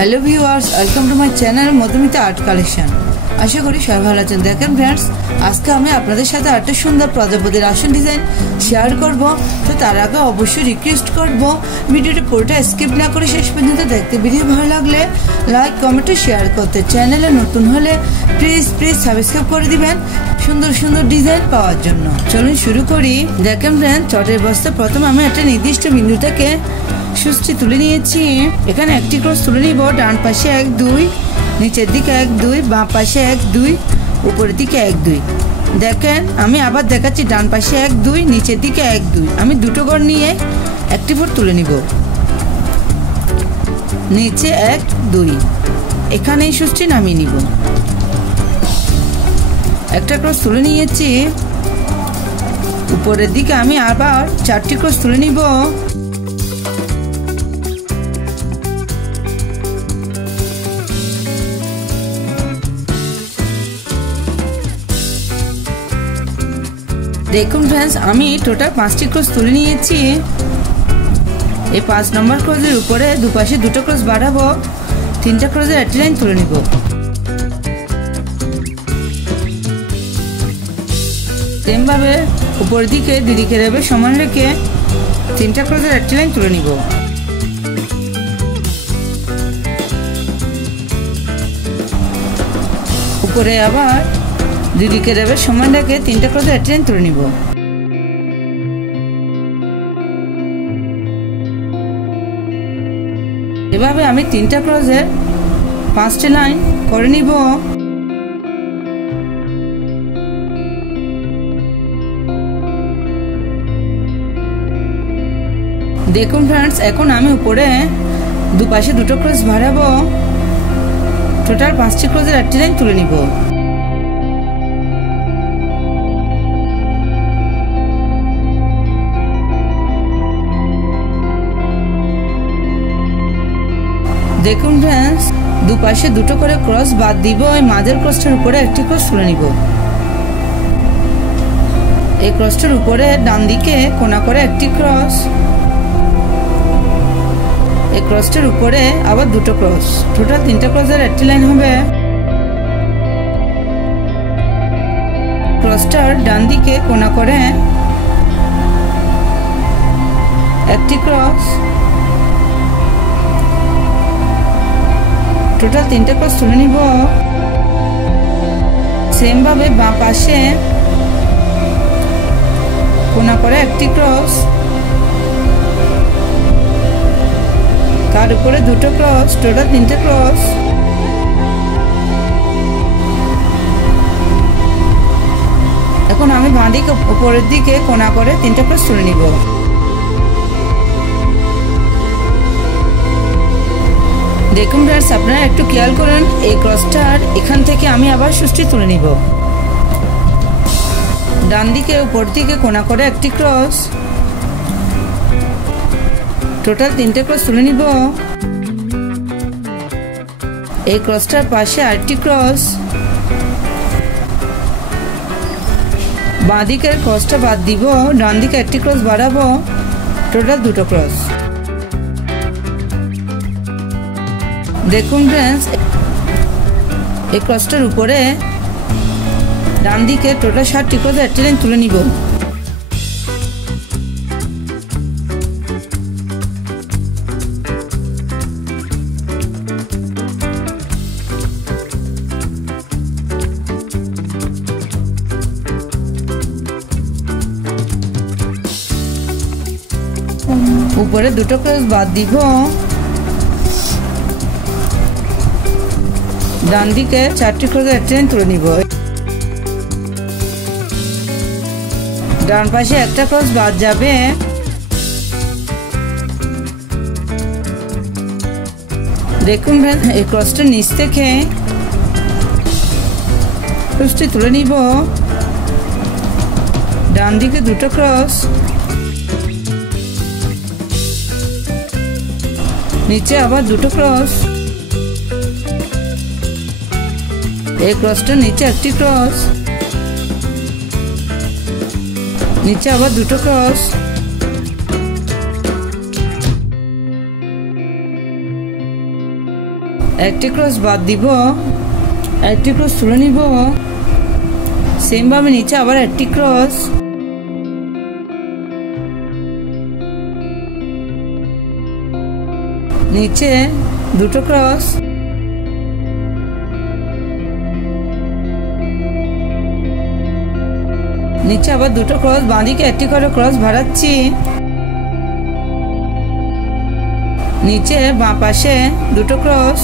Hello viewers, welcome to my channel Madhumita art collection. আশা করি সবাই ভালো আছেন। দেখেন ফ্রেন্ডস, আজকে আমি আপনাদের সাথে একটা সুন্দর প্রজাপতির আসন ডিজাইন শেয়ার করব। তো তার আগে অবশ্যই রিকোয়েস্ট করব ভিডিওটা পুরোটা স্কিপ না করে শেষ পর্যন্ত দেখতে। ভিডিও ভালো লাগলে লাইক কমেন্ট শেয়ার করতে, চ্যানেলে নতুন হলে প্লিজ সাবস্ক্রাইব করে দিবেন সুন্দর সুন্দর ডিজাইন পাওয়ার জন্য। চলুন শুরু করি। দেখেন ফ্রেন্ডস, চটের বস্তা প্রথমে আমি একটা নির্দিষ্ট বিন্দু থেকে সুচটি তুলে নিয়েছি। এখানে একটি ক্রস তুলে নিব। ডান পাশে 1 2, নিচের দিকে 1 2, বাঁ পাশে 1 2, উপরের দিকে 1 2। দেখেন আমি আবার দেখাচ্ছি, ডান পাশে 1 2, নিচের দিকে 1 2। আমি দুটো ঘর নিয়ে একটি ফোর তুলে নিব। নিচে 1 2, এখানে এই সুচটি নামিয়ে নিব। একটা ক্রস তুলে নিয়েছি। উপরের দিকে আমি আবার 4টি ক্রস তুলে নিব। দেখুন ফ্রেন্ডস, আমি টোটাল 5টি ক্রস তুলে নিয়েছি। এই 5 নম্বর ক্রসের উপরে দুপাশে দুটো ক্রস বাড়াবো। 3টা ক্রসের একটি লাইন তুলে নিব। সেম ভাবে উপরের দিকে দিকে রেবে সমান রেখে 3টা ক্রসের একটি লাইন তুলে নিব। উপরে আবার দিকে রেবে সমান রেখে 3টা ক্রসের একটি লাইন তুলে নিব। এভাবে আমি 3টা ক্রসের 5টি লাইন করে নিব। দেখুন ফ্রেন্ডস, এখন আমি উপরে দুপাশে দুটো ক্রস বাড়াবো। টোটাল 5টি ক্রসের একটি লাইন তুলে নিব। দেখুন ফ্রেন্ডস, দুপাশে দুটো করে ক্রস বাদ দিব। এই মাঝের ক্রসটার উপরে একটি ক্রস তুলে নিব। এই ক্রসটার উপরে ডান দিকে কোণা করে একটি ক্রস। এই ক্রসটার উপরে আবার দুটো ক্রস। টোটাল 3টা ক্রসের একটি লাইন হবে। ক্রসটার ডান দিকে কোণা করে একটি ক্রস। টোটাল 3টা ক্রস তুলে নিব। সেম ভাবে বাঁ পাশে কোণা করে একটি ক্রস, তার উপরে দুটো ক্রস। টোটাল 3টে ক্রস। এখন আমি বাঁ দিকে উপরের দিকে কোণা করে 3টে ক্রস তুলে নিব। দেখুন ফ্রেন্ডস, আপনারা একটু খেয়াল করুন, এই ক্রসটার এখান থেকে আমি আবার সুচটি তুলে নিব। ডান দিকে উপর দিকে কোণা করে একটি ক্রস। টোটাল 3টে ক্রস তুলে নিব। এই ক্রসটার পাশে আরেকটি ক্রস। বাঁ দিকের ক্রসটা বাদ দিব। ডান দিকে একটি ক্রস বাড়াবো। টোটাল 2টো ক্রস। দেখুন ফ্রেন্ডস, এই ক্রসটার উপরে ডান দিকে টোটাল 7টি ক্রসের একটি লাইন তুলে নিব। উপরে দুটো ক্রস বাদ দিব। ডান দিকে 4টি ক্রসের একটি লাইন তুলে নিব। ডান পাশে একটা ক্রস বাদ যাবে। দেখুন এই ক্রসটা নিচ থেকে ক্রসটি তুলে নিব। ডান দিকে দুটো ক্রস, নিচে আবার দুটো ক্রস। এই ক্রসটা নিচে একটি ক্রস, নিচে আবার দুটো ক্রস। একটি ক্রস বাদ দিব, একটি ক্রস তুলে নিব। সেম ভাবে নিচে আবার একটি ক্রস, নিচে দুটো ক্রস, নিচে আবার দুটো ক্রস, বাঁদিকে একটি করে ক্রস বাড়াচ্ছি, নিচে বাঁ পাশে দুটো ক্রস,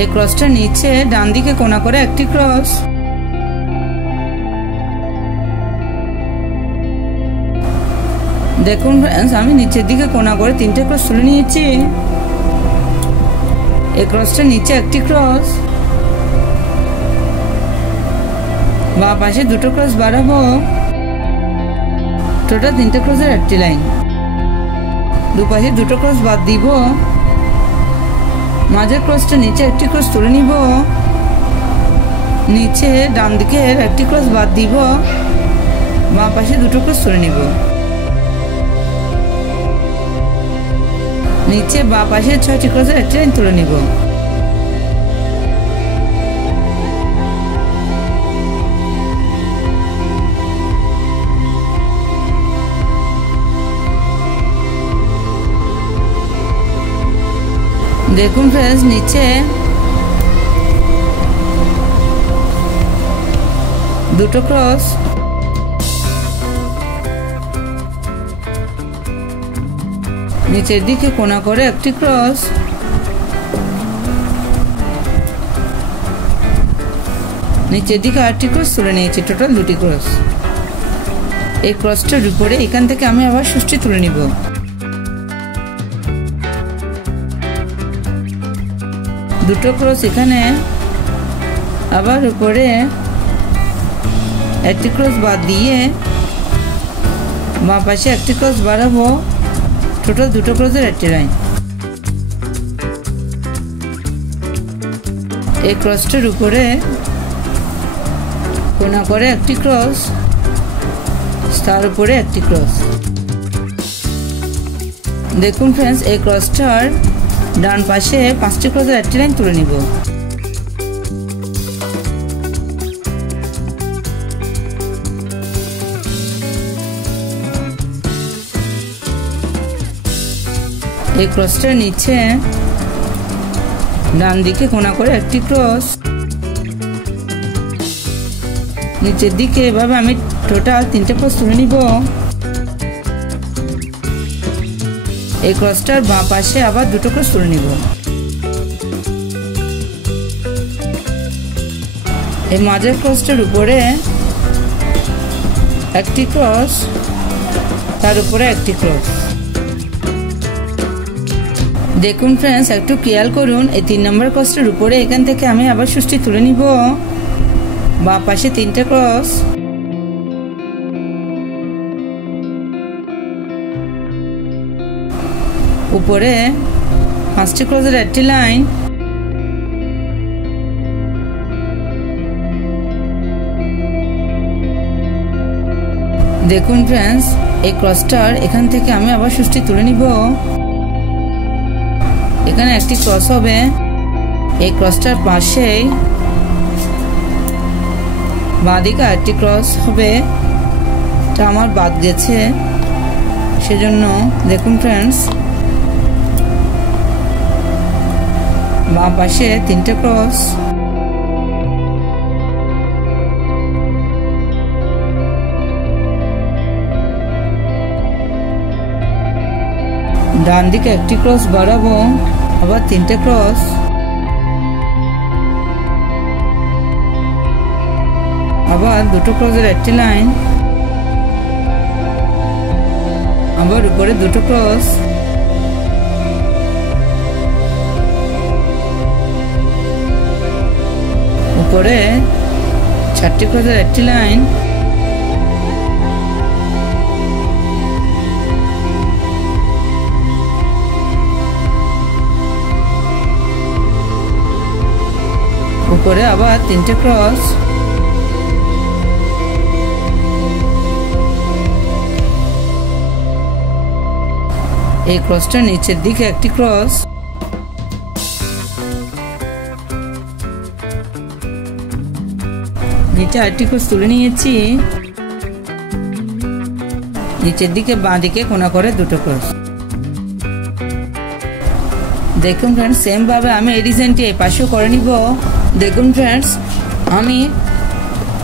এই ক্রসটা নিচে ডান দিকে কোণা করে একটি ক্রস, দেখুন ফ্রেন্ডস আমি নিচের দিকে কোণা করে তিনটে ক্রস তুলে নিয়েছি। এই ক্রসটা নিচে একটি ক্রস, বাঁ পাশে দুটো ক্রস বাড়াবো, টোটাল তিনটে ক্রসের একটি লাইন। দুপাশে দুটো ক্রস বাদ দিব, মাঝের ক্রসটা নিচে একটি ক্রস তুলে নিব, নিচে ডান দিকের একটি ক্রস বাদ দিব, বাঁ পাশে দুটো ক্রস তুলে নিব, নিচে বাঁ পাশে 6টি ক্রসের একটি লাইন তুলে নিব। দেখুন ফ্রেন্ডস নিচে দুটো ক্রস, নিচের দিকে কোণা করে একটি ক্রস, নিচের দিকে আরেকটি ক্রস তুলে নিয়েছি, টোটাল দুটি ক্রস। এই ক্রসটার উপরে এখান থেকে আমি আবার সুষ্টি তুলে নিব। দুটো ক্রস এখানে, আবার উপরে একটি ক্রস বাদ দিয়ে বাঁ পাশে একটি ক্রস বাড়াবো, টোটাল দুটো ক্রসের একটি লাইন। এই ক্রসটার উপরে কোণা করে একটি ক্রস, তার উপরে একটি ক্রস। দেখুন ফ্রেন্ডস এই ক্রসটার ডান পাশে 5টি ক্রসের একটি লাইন তুলে নিব। এই ক্রসটার নিচে ডান দিকে কোণা করে একটি ক্রস, নিচের দিকে এভাবে আমি টোটাল 3টে ক্রস তুলে নিব। এই ক্রসটার বাঁ পাশে আবার দুটো ক্রস তুলে নিব। এই মাঝের ক্রসটার উপরে একটি ক্রস, তার উপরে একটি ক্রস। দেখুন ফ্রেন্ডস একটু খেয়াল করুন, এই 3 নম্বর ক্রসটার উপরে এখান থেকে আমি আবার সুষ্টি তুলে নিব। বাঁ পাশে 3টে ক্রস, উপরে 5টি ক্রসের একটি লাইন, দেখুন ফ্রেন্ডস এই ক্রসটার এখান থেকে আমি আবার সুষ্টি তুলে নিব। এখানে একটি ক্রস হবে, এই ক্রসটার পাশেই বাঁদিকে আরেকটি ক্রস হবে, এটা আমার বাদ গেছে সেজন্য। দেখুন ফ্রেন্ডস বাঁ পাশে 3টে ক্রস, ডান দিকে একটি ক্রস বাড়াবো, আবার 3টে ক্রস, আবার দুটো ক্রসের একটি লাইন, আবার উপরে দুটো ক্রস, উপরে 4টি ক্রসের একটি লাইন, উপরে আবার 3টে ক্রস, এই ক্রসটা নিচের দিকে একটি ক্রস, নিচে আরেকটি ক্রস তুলে নিয়েছি, নিচের দিকে বাঁ দিকে কোনা করে দুটো ক্রস। দেখুন ফ্রেন্ডস, সেম ভাবে আমি এই ডিজাইনটি এই পাশেও করে নিব। দেখুন ফ্রেন্ডস, আমি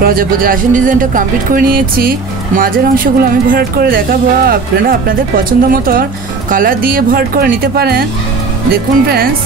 প্রজাপতির আসন ডিজাইনটা কমপ্লিট করে নিয়েছি। মাঝের অংশগুলো আমি ভরাট করে দেখাবো, আপনারা আপনাদের পছন্দ মতো কালার দিয়ে ভরাট করে নিতে পারেন। দেখুন ফ্রেন্ডস,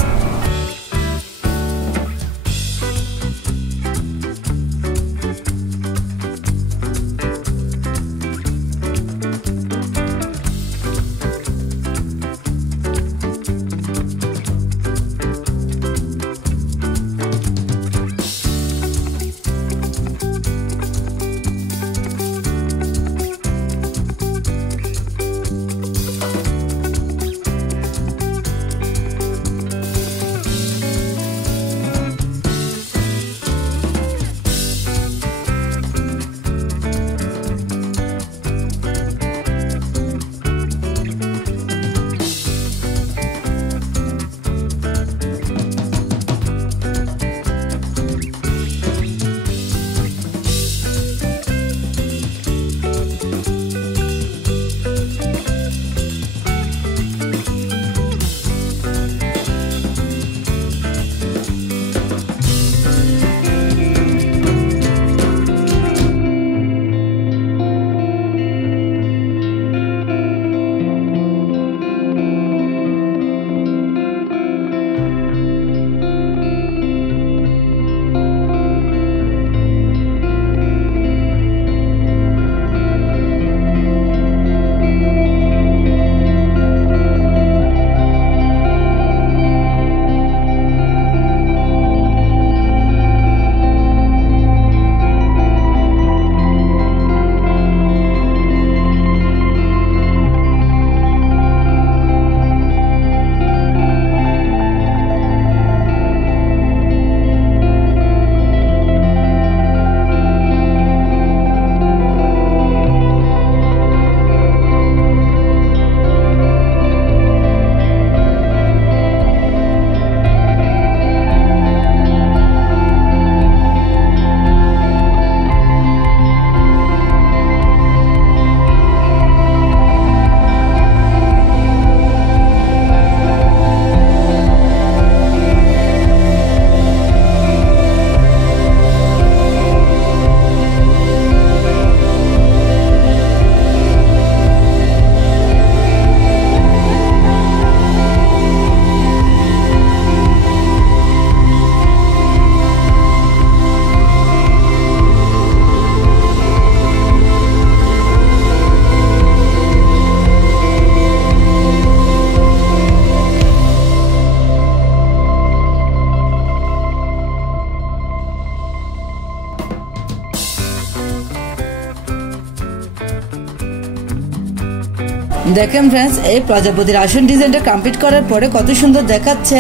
দেখেন ফ্রেন্ডস, এই প্রজাপতির আসন ডিজাইনটা কমপ্লিট করার পরে কত সুন্দর দেখাচ্ছে।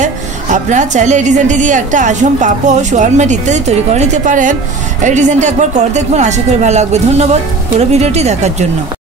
আপনারা চাইলে এই ডিজাইনটি দিয়ে একটা আসন, পাপোশ, ডোরম্যাট ইত্যাদি তৈরি করে নিতে পারেন। এই ডিজাইনটা একবার করে দেখবেন, আশা করি ভালো লাগবে। ধন্যবাদ পুরো ভিডিওটি দেখার জন্য।